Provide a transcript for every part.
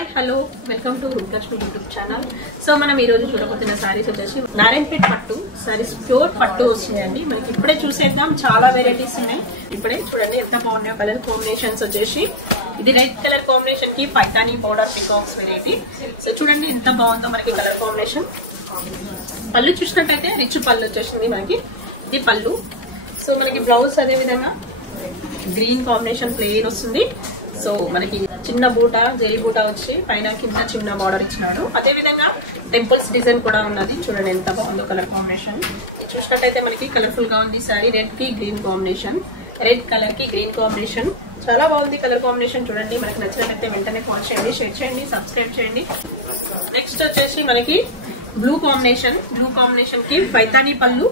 Hi hello welcome to Rupalakshmi YouTube channel. So మనం ఈ రోజు చూడబోతున్న సారీస్ వచ్చేసి నారాయణపేట్ పట్టు సారీస్, ప్యూర్ పట్టు వస్తున్నాయండి. మనకి ఇప్పుడే చూసేద్దాం, చాలా వెరైటీస్ ఉన్నాయి. ఇప్పుడే చూడండి ఎంత బాగున్నాయో. కలర్ కాంబినేషన్స్ వచ్చేసి ఇది రెడ్ కలర్ కాంబినేషన్ కి Paithani border peacocks variety. So చూడండి ఎంత బాగుందో మనకి కలర్ కాంబినేషన్. పళ్ళు చూసినట్టయితే రిచ్ పళ్ళు వచ్చేసింది మనకి, ఇది పళ్ళు. సో మనకి బ్లౌజ్ అదే విధంగా గ్రీన్ కాంబినేషన్ ప్లెయిన్ వస్తుంది. సో మనకి చిన్న బూట జెరీ బూట వచ్చి పైన కింద చిన్న బార్డర్ ఇచ్చినాడు. అదే విధంగా టెంపుల్స్ డిజైన్ కూడా ఉన్నది. చూడండి ఎంత బాగుందో కలర్ కాంబినేషన్. చూసినట్టయితే మనకి కలర్ఫుల్ గా ఉంది సారీ. రెడ్ కి గ్రీన్ కాంబినేషన్, రెడ్ కలర్ కి గ్రీన్ కాంబినేషన్ చాలా బాగుంది కలర్ కాంబినేషన్. చూడండి మనకి నచ్చినట్లయితే వెంటనే కాల్ చేయండి, షేర్ చేయండి, సబ్స్క్రైబ్ చేయండి. నెక్స్ట్ వచ్చేసి మనకి బ్లూ కాంబినేషన్, బ్లూ కాంబినేషన్ కి పైతానీ పళ్ళు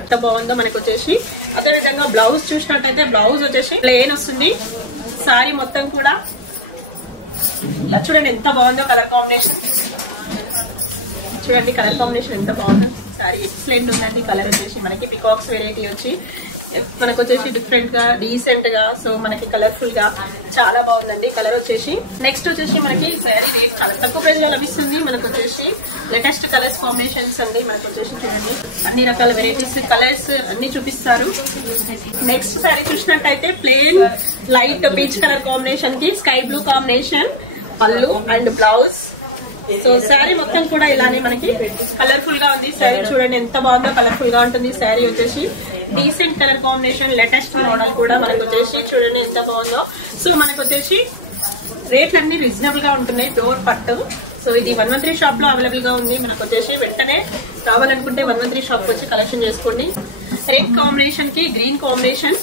ఎంత బాగుందో మనకి వచ్చేసి. అదే విధంగా బ్లౌజ్ చూసినట్టయితే బ్లౌజ్ వచ్చేసి ప్లెయిన్ వస్తుంది. సారీ మొత్తం కూడా చూడండి ఎంత బాగుందో కలర్ కాంబినేషన్. చూడండి కలర్ కాంబినేషన్ ఎంత బాగుందో. సారీ ఎక్సలెంట్ ఉందండి. కలర్ వచ్చేసి మనకి పికాక్స్ వెరైటీ వచ్చి మనకు వచ్చేసి డిఫరెంట్ గా డీసెంట్ గా, సో మనకి కలర్ఫుల్ గా చాలా బాగుందండి కలర్ వచ్చేసి. నెక్స్ట్ వచ్చేసి మనకి సారీ రేట్ చాలా తక్కువ ప్రైస్ లో లభిస్తుంది. మనకు వచ్చేసి లేటెస్ట్ కలర్స్ కాంబినేషన్స్ అండి. మనకు వచ్చేసి చూడండి అన్ని రకాల వెరైటీస్ కలర్స్ అన్ని చూపిస్తారు. నెక్స్ట్ సారీ చూసినట్టయితే plain light peach colour combination కి స్కై బ్లూ కాంబినేషన్ పళ్ళు అండ్ బ్లౌజ్. సో శారీ మొత్తం కూడా ఇలానే మనకి కలర్ఫుల్ గా ఉంది. శారీ చూడండి ఎంత బాగుందో, కలర్ఫుల్ గా ఉంటుంది. శారీ వచ్చేసి decent colour combination, latest model కూడా మనకు వచ్చేసి చూడండి ఎంత బాగుందో. సో మనకు వచ్చేసి రేట్లు అన్ని రీజనబుల్ గా ఉంటున్నాయి, ప్యూర్ పట్టు. సో ఇది 113 షాప్ లో అవైలబుల్ గా ఉంది. మనకు వచ్చేసి వెంటనే కావాలనుకుంటే 113 షాప్ వచ్చి కలెక్షన్ చేసుకోండి. రెడ్ కాంబినేషన్ కి గ్రీన్ కాంబినేషన్,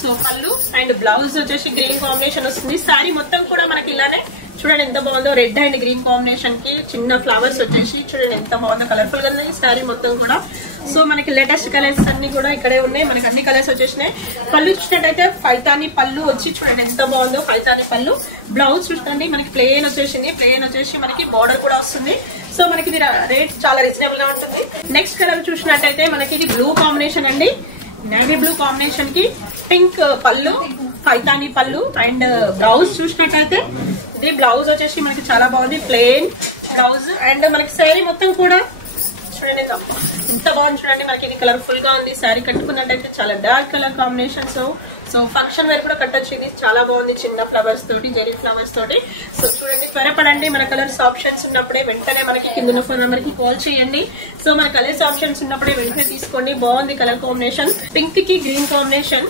సో పళ్ళు అండ్ బ్లౌజ్ వచ్చేసి గ్రీన్ కాంబినేషన్ వస్తుంది. శారీ మొత్తం కూడా మనకి ఇలానే చూడండి ఎంత బాగుందో. రెడ్ అండ్ గ్రీన్ కాంబినేషన్ కి చిన్న ఫ్లవర్స్ వచ్చేసి చూడండి ఎంత బాగుందో, కలర్ఫుల్ గా ఉంది శారీ మొత్తం కూడా. సో మనకి లేటెస్ట్ కలర్స్ అన్ని కూడా ఇక్కడే ఉన్నాయి. మనకి అన్ని కలర్స్ వచ్చేసినాయి. పళ్ళు చూసినట్టయితే పైతానీ పళ్ళు వచ్చి చూడండి ఎంత బాగుందో పైతానీ పళ్ళు. బ్లౌజ్ చూడండి మనకి ప్లెయిన్ వచ్చేసింది. ప్లెయిన్ వచ్చేసి మనకి బార్డర్ కూడా వస్తుంది. సో మనకి ఇది రేట్ చాలా రీజనబుల్ గా ఉంటుంది. నెక్స్ట్ కలర్ చూసినట్టయితే మనకి ఇది బ్లూ కాంబినేషన్ అండి. నేవీ బ్లూ కాంబినేషన్ కి పింక్ పళ్ళు, పైతానీ పళ్ళు అండ్ బ్లౌజ్ చూసినట్టయితే ఇది బ్లౌజ్ వచ్చేసి మనకి చాలా బాగుంది. ప్లెయిన్ బ్లౌజ్ అండ్ మనకి శారీ మొత్తం కూడా చూడండి ఎంత బాగుంది. చూడండి మనకి ఇది కలర్ఫుల్ గా ఉంది. శారీ కట్టుకున్నట్టయితే చాలా dark colour combination. So function wear కూడా కట్టొచ్చు. ఇది చాలా బాగుంది చిన్న ఫ్లవర్స్ తోటి, జెరీ ఫ్లవర్స్ తోటి. సో చూడండి త్వరపడండి, మన కలర్స్ ఆప్షన్స్ ఉన్నప్పుడే వెంటనే మనకి కింద ఫోన్ నెంబర్ కి కాల్ చేయండి. సో మన కలర్స్ ఆప్షన్స్ ఉన్నప్పుడే వెంటనే తీసుకోండి. బాగుంది కలర్ కాంబినేషన్. పింక్ కి గ్రీన్ కాంబినేషన్.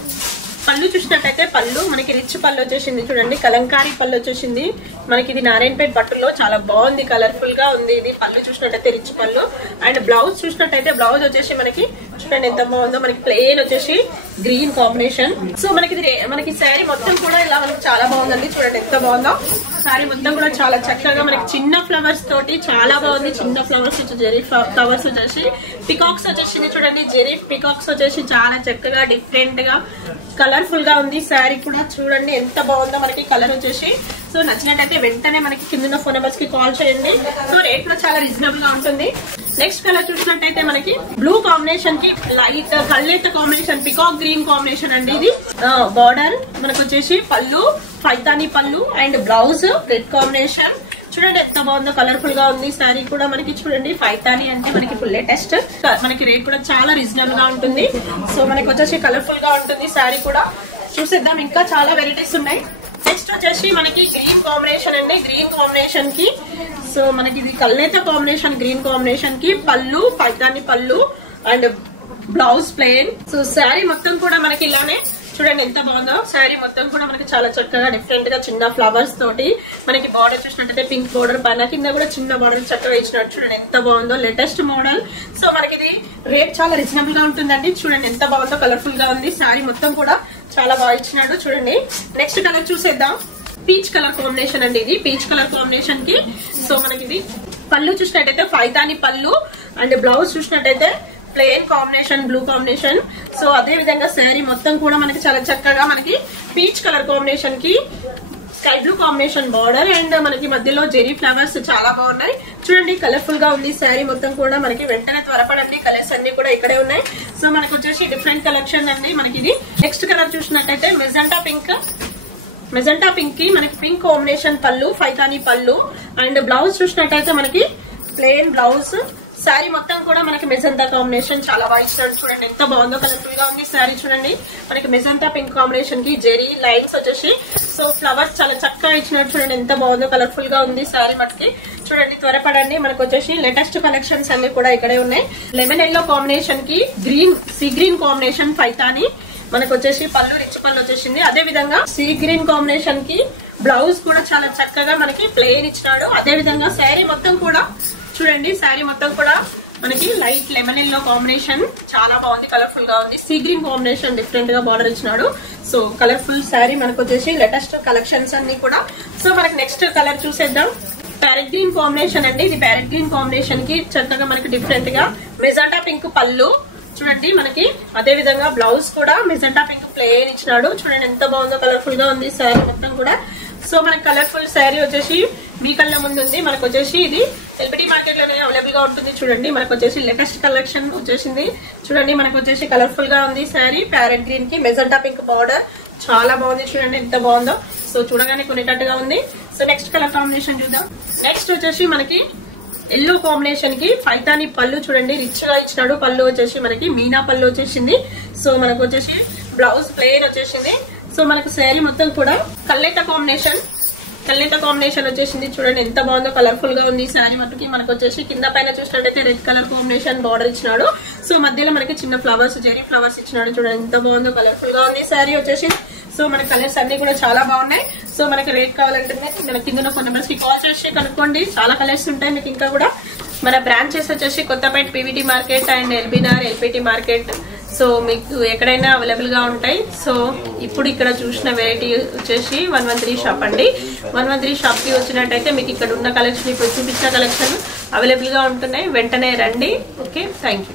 పళ్ళు చూసినట్టయితే పళ్ళు మనకి రిచ్ పళ్ళు వచ్చేసింది. చూడండి కలంకారీ పళ్ళు వచ్చేసింది మనకి. ఇది నారాయణపేట్ పట్టులో చాలా బాగుంది, కలర్ఫుల్ గా ఉంది. ఇది పళ్ళు చూసినట్టయితే రిచ్ పళ్ళు అండ్ బ్లౌజ్ చూసినట్టయితే బ్లౌజ్ వచ్చేసి మనకి చూడండి ఎంత బాగుందో. మనకి ప్లెయిన్ వచ్చేసి గ్రీన్ కాంబినేషన్. సో మనకి శారీ మొత్తం కూడా ఇలా మనకి చాలా బాగుందండి. చూడండి ఎంత బాగుందో. శారీ మొత్తం కూడా చాలా చక్కగా మనకి చిన్న ఫ్లవర్స్ తోటి చాలా బాగుంది. చిన్న ఫ్లవర్స్ జెరీ ఫ్లవర్స్ వచ్చేసి పికాక్స్ వచ్చేసింది. చూడండి జెరీ పికాక్స్ వచ్చేసి చాలా చక్కగా డిఫరెంట్ గా కలర్ఫుల్ గా ఉంది. శారీ కూడా చూడండి ఎంత బాగుందో మనకి కలర్ వచ్చేసి. సో నచ్చినట్టయితే వెంటనే మనకి కింద ఫోన్ నెంబర్స్ కి కాల్ చేయండి. సో రేట్ లో చాలా రీజనబుల్ గా ఉంటుంది. నెక్స్ట్ కలర్ చూసినట్టయితే మనకి బ్లూ కాంబినేషన్ కి లైట్ కల్లెట్ కాంబినేషన్, పికాక్ గ్రీన్ కాంబినేషన్ అండి. ఇది బార్డర్ మనకు వచ్చేసి పళ్ళు పైతానీ పళ్ళు అండ్ బ్లౌజ్ రెడ్ కాంబినేషన్. చూడండి ఎంత బాగుందో, కలర్ఫుల్ గా ఉంది. శారీ కూడా మనకి చూడండి పైతానీ అంటే మనకి ఇప్పుడు లేటెస్ట్. మనకి రేట్ కూడా చాలా రీజనబుల్ గా ఉంటుంది. సో మనకి వచ్చేసి కలర్ఫుల్ గా ఉంటుంది. శారీ కూడా చూసేద్దాం, ఇంకా చాలా వెరైటీస్ ఉన్నాయి. నెక్స్ట్ వచ్చేసి మనకి గ్రీన్ కాంబినేషన్ అండి. గ్రీన్ కాంబినేషన్ కి సో మనకి ఇది కల్నేత కాంబినేషన్, గ్రీన్ కాంబినేషన్ కి పళ్ళు పైతానీ పళ్ళు and blouse plain. So sari మొత్తం కూడా మనకి ఇలానే చూడండి ఎంత బాగుందో. శారీ మొత్తం కూడా మనకి చాలా చక్కగా డిఫరెంట్ గా చిన్న ఫ్లవర్స్ తోటి మనకి బార్డర్ చూసినట్టయితే పింక్ బార్డర్ పైన కింద కూడా చిన్న బార్డర్ చక్కగా ఇచ్చినట్టు చూడండి ఎంత బాగుందో. Latest model. సో మనకి ఇది రేట్ చాలా రీజనబుల్ గా ఉంటుందండి. చూడండి ఎంత బాగుందో, కలర్ఫుల్ గా ఉంది. శారీ మొత్తం కూడా చాలా బాగా ఇచ్చినాడు. చూడండి నెక్స్ట్ కలర్ చూసేద్దాం. పీచ్ కలర్ కాంబినేషన్ అండి. ఇది పీచ్ కలర్ కాంబినేషన్ కి సో మనకి ఇది పళ్ళు చూసినట్టయితే పైతానీ పళ్ళు అండ్ బ్లౌజ్ చూసినట్టయితే plain combination blue combination. So అదే విధంగా శారీ మొత్తం కూడా మనకి చాలా చక్కగా మనకి పీచ్ కలర్ కాంబినేషన్ కి sky blue combination border and మనకి మధ్యలో జెరీ ఫ్లవర్స్ చాలా బాగున్నాయి. చూడండి కలర్ఫుల్ గా ఉంది శారీ మొత్తం కూడా. మనకి వెంటనే త్వరపడండి, కలర్స్ అన్ని కూడా ఇక్కడే ఉన్నాయి. సో మనకి వచ్చేసి డిఫరెంట్ కలెక్షన్ అండి మనకి ఇది. నెక్స్ట్ కలర్ చూసినట్టయితే మెజెంటా పింక్ మెజెంటా పింక్ కి మనకి పింక్ కాంబినేషన్ పళ్ళు, పైతాని పళ్ళు. అండ్ బ్లౌజ్ చూసినట్టయితే మనకి ప్లెయిన్ బ్లౌజ్. శారీ మొత్తం కూడా మనకి మెజెంటా కాంబినేషన్ చాలా బాగా ఇచ్చినాడు. చూడండి ఎంత బాగుందో, కలర్ఫుల్ గా ఉంది శారీ. చూడండి మనకి మెజెంటా పింక్ కాంబినేషన్ కి జెరీ లైన్స్ వచ్చేసి సో ఫ్లవర్స్ చాలా చక్కగా ఇచ్చినట్టు. చూడండి ఎంత బాగుందో, కలర్ఫుల్ గా ఉంది శారీ మటుకి. చూడండి త్వరపడండి, మనకు వచ్చేసి లేటెస్ట్ కలెక్షన్స్ అన్ని కూడా ఇక్కడే ఉన్నాయి. లెమన్ ఎల్లో కాంబినేషన్ కి green sea green combination Paithani మనకు వచ్చేసి పళ్ళు, రిచ్ పళ్ళు వచ్చేసింది. అదే విధంగా సీ గ్రీన్ కాంబినేషన్ కి బ్లౌజ్ కూడా చాలా చక్కగా మనకి ప్లెయిన్ ఇచ్చినాడు. అదే విధంగా శారీ మొత్తం కూడా చూడండి, శారీ మొత్తం కూడా మనకి లైట్ లెమన్ ఎల్లో కాంబినేషన్ చాలా బాగుంది, కలర్ఫుల్ గా ఉంది. సీ గ్రీన్ కాంబినేషన్ డిఫరెంట్ గా బార్డర్ ఇచ్చినాడు. సో కలర్ఫుల్ శారీ మనకు వచ్చేసి లేటెస్ట్ కలెక్షన్స్ అన్ని కూడా. సో మనకి నెక్స్ట్ కలర్ చూసేద్దాం. ప్యారెట్ గ్రీన్ కాంబినేషన్ అండి. ఇది ప్యారెట్ గ్రీన్ కాంబినేషన్ కి చక్కగా మనకి డిఫరెంట్ గా మెజెంటా పింక్ పళ్ళు చూడండి మనకి. అదే విధంగా బ్లౌజ్ కూడా మెజెంటా పింక్ ప్లెయిన్ ఇచ్చినాడు. చూడండి ఎంత బాగుందో, కలర్ఫుల్ గా ఉంది శారీ మొత్తం కూడా. సో మనకి కలర్ఫుల్ శారీ వచ్చేసి మీ కళ్ళ ముందు ఉంది. మనకు వచ్చేసి ఇది ఎల్బిటి మార్కెట్ లోనే అవైలబుల్ గా ఉంటుంది. చూడండి మనకు వచ్చేసి లేటెస్ట్ కలెక్షన్ వచ్చేసింది. చూడండి మనకు వచ్చేసి కలర్ఫుల్ గా ఉంది శారీ. ప్యారెట్ గ్రీన్ కి మెజెంటా పింక్ బార్డర్ చాలా బాగుంది. చూడండి ఎంత బాగుందో, సో చూడగానే కొనేటట్టుగా ఉంది. సో నెక్స్ట్ కలర్ కాంబినేషన్ చూద్దాం. నెక్స్ట్ వచ్చేసి మనకి ఎల్లో కాంబినేషన్ కి పైతాని పళ్ళు చూడండి రిచ్ గా ఇచ్చినాడు. పళ్ళు వచ్చేసి మనకి మీనా పళ్ళు వచ్చేసింది. సో మనకు వచ్చేసి బ్లౌజ్ ప్లెయిన్ వచ్చేసింది. సో మనకు శారీ మొత్తం కూడా కల్లేత కాంబినేషన్ వచ్చేసింది. చూడండి ఎంత బాగుందో, కలర్ఫుల్ గా ఉంది శారీ మటుకి. మనకు వచ్చేసి కింద పైన చూసినట్టయితే రెడ్ కలర్ కాంబినేషన్ బార్డర్ ఇచ్చినాడు. సో మధ్యలో మనకి చిన్న ఫ్లవర్స్, జెరీ ఫ్లవర్స్ ఇచ్చినాడు. చూడండి ఎంత బాగుందో, కలర్ఫుల్ గా ఉంది శారీ వచ్చేసి. సో మన కలర్స్ అన్ని కూడా చాలా బాగున్నాయి. సో మనకి రేట్ కావాలంటే మన కింద ఫోన్ నెంబర్స్ కి కాల్ చేసి కనుక్కోండి. చాలా కలర్స్ ఉంటాయి మీకు. ఇంకా కూడా మన బ్రాంచెస్ వచ్చేసి Kothapet PVT market and LB Nagar LPT market. So మీకు ఎక్కడైనా అవైలబుల్ గా ఉంటాయి. సో ఇప్పుడు ఇక్కడ చూసిన వెరైటీ వచ్చేసి 113 షాప్ అండి. 113 షాప్ కి వచ్చినట్టయితే మీకు ఇక్కడ ఉన్న కలెక్షన్, ఇప్పుడు చూపించిన కలెక్షన్ అవైలబుల్ గా ఉంటున్నాయి. వెంటనే రండి. Okay, thank you.